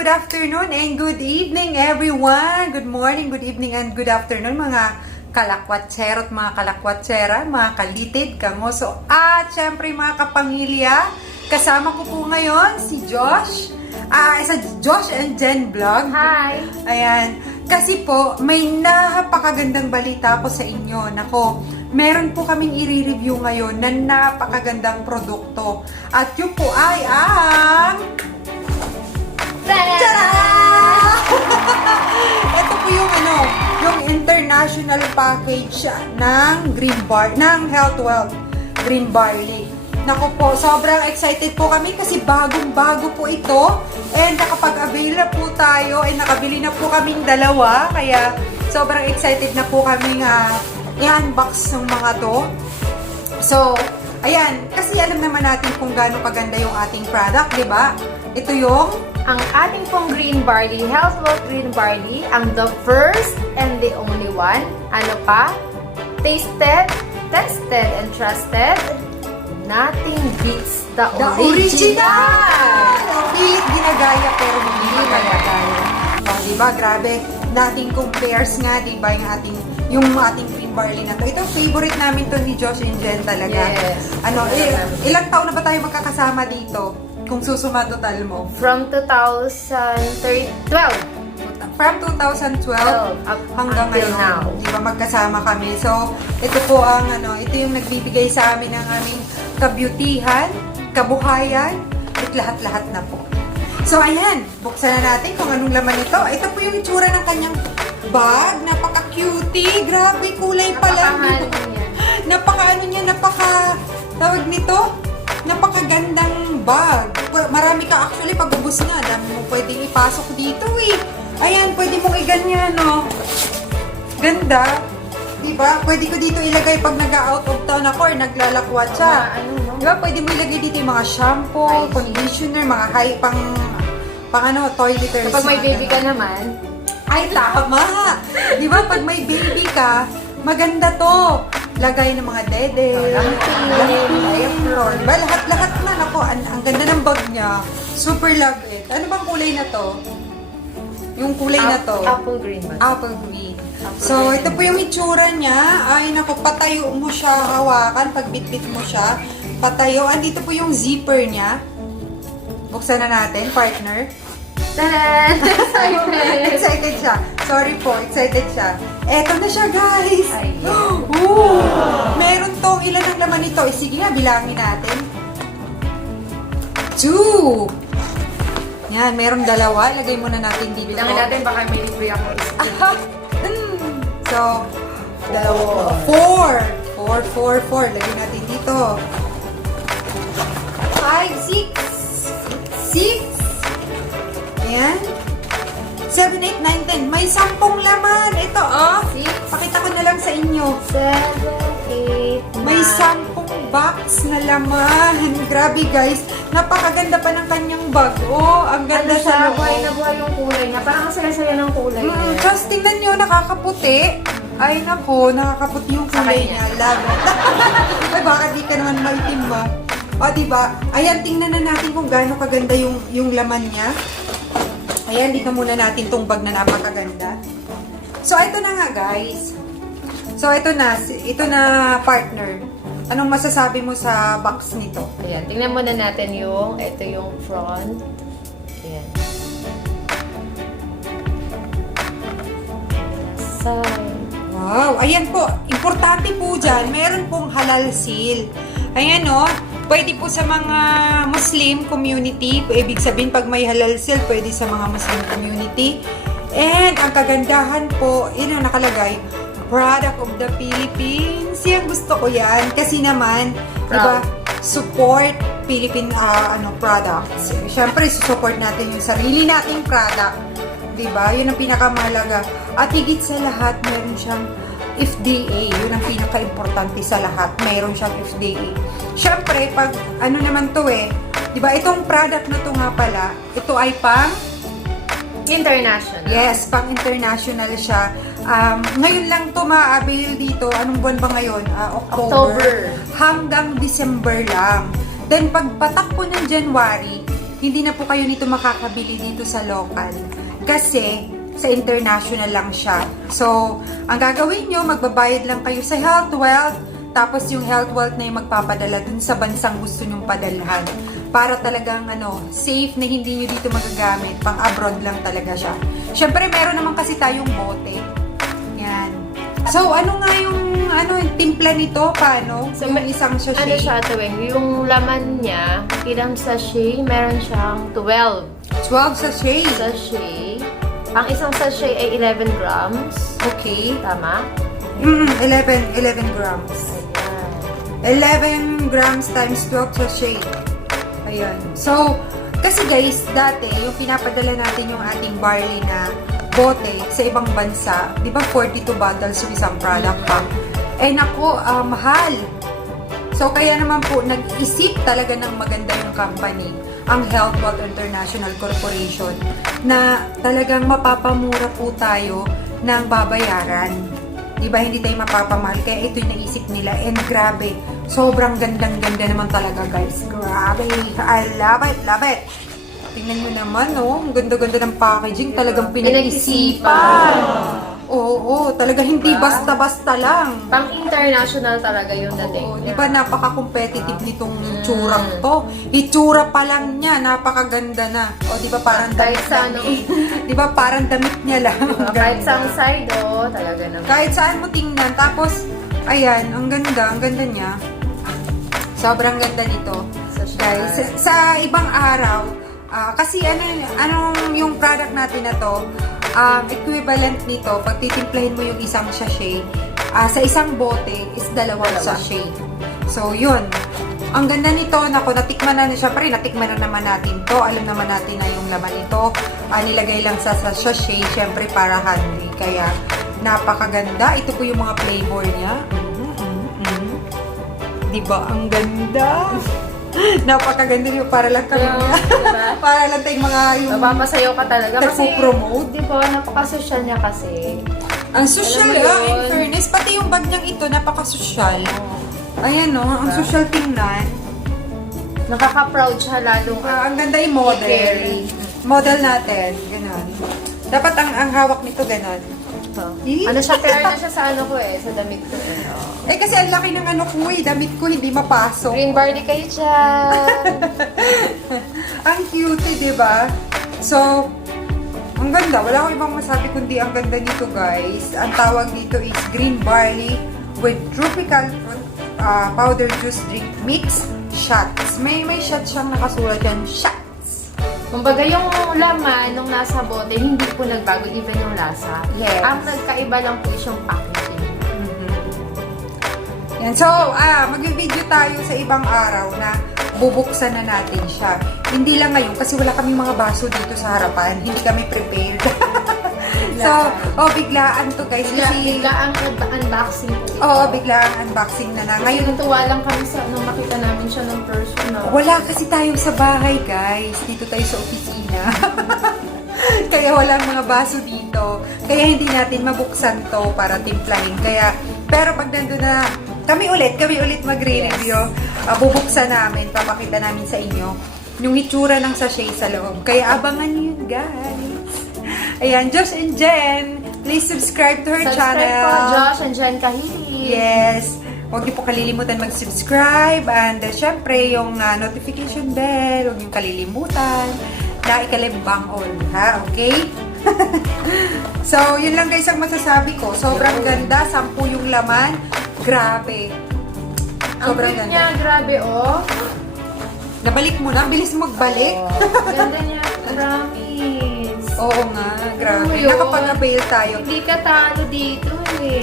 good afternoon, and good evening everyone. Good morning, good evening, and good afternoon mga kalakwatsero at mga kalakwatsera, mga kalitid, kangoso, at syempre mga kapamilya. Kasama ko po ngayon si Josh, sa Josh and Jen Vlog. Hi! Ayan, kasi po may napakagandang balita ko sa inyo. Nako, meron po kaming i-review ngayon na napakagandang produkto. At yun po ay ang... Tada! Ito po yung yung international package ng ng Health Wealth Green Barley. Naku po, sobrang excited po kami kasi bagong-bago po ito. And nakapag-avail na po tayo, and nakabili na po kaming dalawa. Kaya sobrang excited na po kaming i-unbox ng mga to. So, ayan, kasi alam naman natin kung gaano kaganda yung ating product, di ba? Ito yung Ang ating pong green barley, Health Wealth Green Barley, ang the first and the only one. Ano pa? Tasted, tested, and trusted. Nothing beats the original! Pilit ginagaya pero hindi ginagaya. O, diba? Grabe. Nothing compares nga, diba? Yung ating green barley na to. Ito, favorite namin to ni Josh and Jen talaga. Yes. Ilang taon na ba tayo magkakasama dito? Kung susuma total mo. From 2012. From 2012 up hanggang until ngayon, now. di ba, magkasama kami. So, ito po ang ito yung nagbibigay sa amin ng aming kabutihan, kabuhayan, at lahat-lahat na po. So, ayan, buksan na natin kung anong laman ito. Ito po yung itsura ng kanyang bag. Napaka-cutie. Grabe, kulay pa lang. Tawag nito, napakagandang bag. Marami ka actually pag-ubos na. Dami mo pwedeng ipasok dito eh. Ayan, pwede mong iganyan, no? Ganda. Diba? Pwede ko dito ilagay pag nag-out of town ako or naglalakwat siya. Diba? Pwede mo ilagay dito yung mga shampoo, conditioner, mga toiletries. Kapag may baby ka naman, Ay, tama! Diba? Pag may baby ka, maganda to. Lagay ng mga dede, diaper, diba? Lahat-lahat na. Ako, ang ganda ng bag niya. Super love it. Ano bang kulay na to? Yung kulay na to. apple green ba? Apple green. So, ito po yung itsura niya. Ay, naku, patayo mo siya hawakan. Pag bit-bit mo siya, patayo. Andito po yung zipper niya. Buksan na natin, partner. Tadan! Excited siya. Sorry po, excited siya. Eto na siya, guys. Ayun. Ooh, meron tong ilan ang laman nito. Sige nga, bilangin natin. 2. Yan, merong dalawa. Lagay muna natin dito. Bilangin natin, baka may libre ako. So, dalawa. 4. Lagay natin dito. 5, 6. Ayan. 7, 8, 9, 10. May 10 laman. Ito, oh. 6, Pakita ko na lang sa inyo. 7, 8, May 10 box na laman. Grabe, guys. Napakaganda pa ng kanyang bag. Oh, ang ganda sa loob. buhay na buhay yung kulay niya. Parang ang saya-saya ng kulay niya. Tapos tingnan nyo, nakakaputi. Ay, nako, nakakaputi yung kulay niya. Love it. Ay, baka di ka naman maitim ba? O, diba? Ayan, tingnan na natin kung gaano kaganda yung laman niya. Ayan, dito muna natin tong bag na napakaganda. So, ito na nga, guys. So, ito na partner. Anong masasabi mo sa box nito? Ayan, tingnan muna natin ito yung front. Ayan. Side. Wow, ayan po. Importante po dyan, meron pong halal seal. Ayan o, pwede po sa mga Muslim community. Ibig sabihin, pag may halal seal, pwede sa mga Muslim community. And ang kagandahan po, yun ang nakalagay, Product of the Philippines. Yan, gusto ko yan. Kasi naman, di ba, support Philippine products. Siyempre, support natin yung sarili nating product. Di ba? Yun ang pinakamahalaga. At higit sa lahat, meron siyang FDA. Yun ang pinaka-importante sa lahat. Meron siyang FDA. Siyempre, pag naman to di ba, itong product na to nga pala, ito ay pang International. Yes, pang international siya. Ngayon lang to ma-avail dito. Anong buwan ba ngayon? October. Hanggang December lang. Then, pagpatak po ng January, hindi na po kayo nito makakabili dito sa local. Kasi, sa international lang siya. So, ang gagawin nyo, magbabayad lang kayo sa Health Wealth, tapos yung Health Wealth na yung magpapadala dun sa bansang gusto nyong padalhan. Para talagang safe na hindi nyo dito magagamit. Pang abroad lang talaga siya. Siyempre, meron naman kasi tayong bote. Yan. So, ano nga yung timpla nito? Paano? So, yung isang Ano sachet. siya, Tuwing? Yung laman niya, ilang sachet, meron siyang 12 12 sachet. sachet. Ang isang sachet ay 11 grams. Okay. Tama? 11 grams. Ayan. 11 grams times 12 sachet. Ayan. So, kasi guys, dati, yung pinapadala natin yung ating barley na bote sa ibang bansa, di ba 42 bottles yung isang product pack? Eh naku, mahal. So, kaya naman po, nag-isip talaga ng maganda yung company, ang Health Wealth International Corporation, na talagang mapapamura po tayo ng babayaran. Diba, hindi tayo mapapamahal. Kaya ito yung naisip nila. And grabe, sobrang gandang-ganda naman talaga, guys. Grabe. I love it, love it. Tingnan nyo naman, oh. Ang ganda-ganda ng packaging. Talagang pinag-isipan. Oo, talaga hindi Diba? basta-basta lang. Pang-international talaga yung dating Oo, niya. di ba napaka-competitive nitong itsurang to? Itsura pa lang niya, napakaganda na. O, di ba parang Kahit damit. Di ba parang damit niya lang. Diba? Kahit Ganda. sa side, talaga naman. Kahit saan mo tingnan. Tapos, ayan, ang ganda niya. Sobrang ganda nito. Sa Guys, sa ibang araw, kasi anong yung product natin na to, equivalent nito, pag titimplahin mo yung isang sachet, sa isang bote is dalawang sachet. So, yun. Ang ganda nito, natikman na, syempre, natikman na naman natin to. Alam naman natin na yung laman nito. Nilagay lang sa sachet, syempre, para handy. Kaya, napakaganda. Ito po yung mga flavor niya. Diba? Ang ganda. Napakaganda niyo. Para lang kami Diba? para lang tayong mga yung Mapapasayaw ka talaga. Kasi, nagpo-promote. di ba, napaka-social niya kasi. Ang social, Alam mo yun. in fairness, pati yung bag niyang ito, napaka-social. Ayan, no? Ang social tingnan. Nakaka-proud siya lalong. Ang ganda yung model. I-carry. Model natin. Ganon. Dapat ang hawak nito ganon. Ano siya, pair na siya sa ano ko sa damit ko Eh, kasi ang laki ng ano ko damit ko hindi mapasok. Green barley kayo dyan. Ang cute, di ba? So, ang ganda. Wala akong ibang masabi kundi ang ganda nito, guys. Ang tawag dito is green barley with tropical fruit powder juice drink mix shots. May shot siyang nakasulat yan. Shots! Kumbaga yung laman nung nasa bote, hindi po nagbago, even yung lasa. Yes. Ang nagkaiba lang po is yung packaging. Yan. So, mag-video tayo sa ibang araw na bubuksan na natin siya. Hindi lang ngayon kasi wala kaming mga baso dito sa harapan. Hindi kami prepared. So, biglaan to guys. Bigla ang unboxing po ito. Biglaan unboxing na na. Ngayon, Ngayon, natuwa lang kami nung makita namin siya ng personal. wala kasi tayo sa bahay guys. Dito tayo sa opisina. Kaya walang mga baso dito. Kaya hindi natin mabuksan to para timplahin. Pero pag nandun na, kami ulit magre-review. Bubuksan namin, papakita namin sa inyo yung itsura ng sachet sa loob. Kaya abangan niyo yun, guys. Ayan, Josh and Jen, please subscribe to her channel. Subscribe po, Josh and Jen Kahili. Yes. Huwag niyo po kalilimutan mag-subscribe. And syempre, yung notification bell, huwag niyo kalilimutan na ikalimbang all. Ha? Okay? So, yun lang guys ang masasabi ko. Sobrang ganda. 10 yung laman. Grabe. Ang Sobrang cute ganda. niya, grabe Nabalik mo na. Ang bilis mo magbalik. Ganda niya, promise. Oo nga. Grabe. Ano yun? Nakapag-avail tayo. Hindi ka talo dito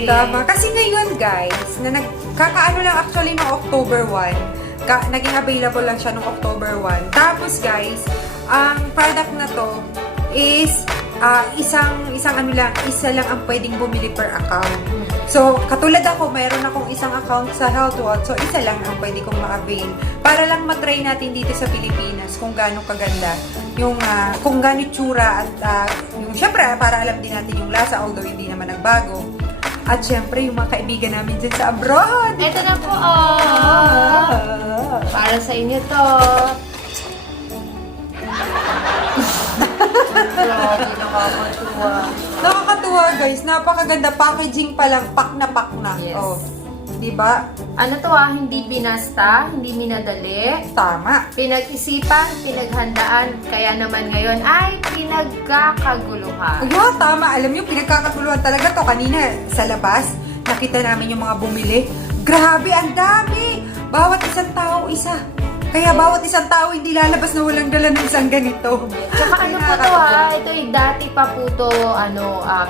Tama. Kasi ngayon, guys, na nagkakaano lang actually noong October 1. Naging available lang siya noong October 1. Tapos, guys, ang product na to is isa lang ang pwedeng bumili per account. So, katulad ako, mayroon akong isang account sa HealthWealth. So, isa lang ang pwede kong ma-avail. Para lang matry natin dito sa Pilipinas kung gaano kaganda. Kung gaano tsura at yung syempre, para alam din natin yung lasa, although hindi naman nagbago. At syempre, yung mga kaibigan namin dyan sa abroad. Ito na po, Para sa inyo to. Grabe, nakakatuwa. Nakakatuwa guys, napakaganda packaging pa lang, pak na pak na. Yes. Oh, 'di ba? Ano to hindi binasta, hindi minadali. Tama. Pinag-isipan, pinaghandaan, kaya naman ngayon ay pinagkakaguluhan. Ayun, tama. Alam niyo, pinagkakaguluhan talaga to. Kanina sa labas, nakita namin yung mga bumili. Grabe, ang dami! Bawat isang tao, isa. Kaya bawat isang tao hindi lalabas na walang dala ng isang ganito. Tsaka ano po to ito yung dati pa po to,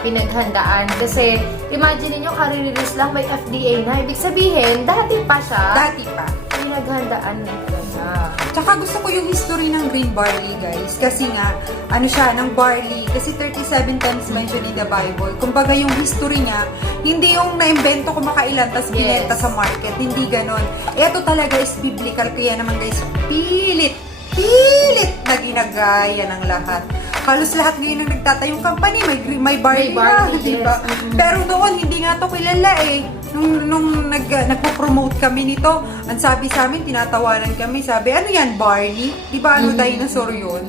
pinaghandaan. Kasi, imagine niyo karirelease lang may FDA na. Ibig sabihin, dati pa siya. Dati pa. Pinaghandaan na talaga. Tsaka gusto ko yung history ng green barley, guys. Kasi nga, ano siya, ng barley. Kasi 37 times mentioned in the Bible. Kumbaga yung history niya, hindi yung na-invento ko makailan, tas binenta sa market. Hindi ganon. Ito talaga is biblical. Kaya naman, guys, pilit na ginagaya ng lahat. Halos lahat ngayon ang nagtatayong company, may barley na, yes. diba? Pero doon, hindi nga to kilala eh. Nung nagpo-promote kami nito, ang sabi sa amin, tinatawanan kami, sabi, ano yan, barley? Di ba dinosaur yun?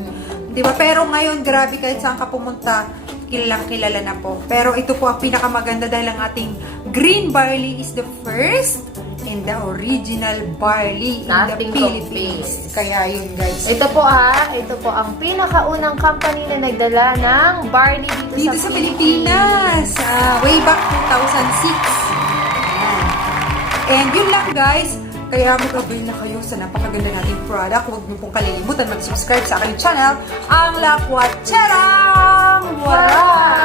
Di ba? Pero ngayon, grabe, kahit saan ka pumunta, kilalang kilala na po. Pero ito po ang pinakamaganda dahil ang ating green barley is the first and the original barley in Nothing the Philippines. compares. Kaya yun, guys. Ito po ang pinakaunang company na nagdala ng barley dito Sa Pilipinas. Way back 2006. Ayan. And yun lang, guys. Kaya mag-avail na kayo sa napakaganda nating product. Huwag niyo pong kalilimutan mag-subscribe sa aking channel, ang Lakwatcherang Waray!